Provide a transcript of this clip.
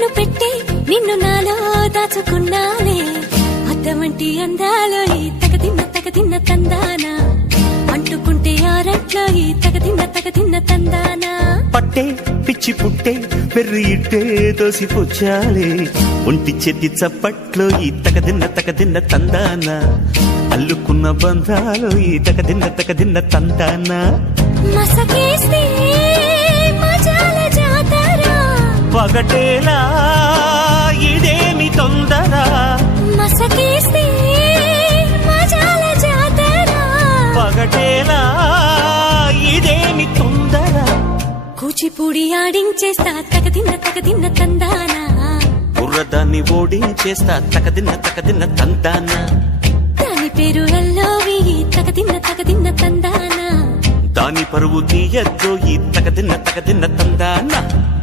కన్ను పెట్టే నిన్ను నాలో దాచుకున్నానే అద్దమంటి అందాలో ఈ తగదిన్న తందానా అంటుకుంటే ఆరట్లో ఈ తగదిన్న తందానా పట్టే పిచ్చి పుట్టే పెర్రి ఇట్టే దోసిపుచ్చాలే ఒంటి చేతి చప్పట్లో ఈ తగదిన్న తందానా అల్లుకున్న బంధాలు ఈ తగదిన్న తందానా మసకేస్తే మజాల జాతర పగటేలా ఇదేమి తొందర మసకేస్తే మజాల జాతర పగటేలా ఇదేమి తొందర కూచిపూడి ఆడించేస్తా తగదిన్న తందానా బుర్రదాన్ని ఓడించేస్తా తగదిన్న తందానా దాని పేరు ఎల్లోవి తగదిన్న తందానా దాని పరువు తీయద్దు ఈ తగదిన్న తందానా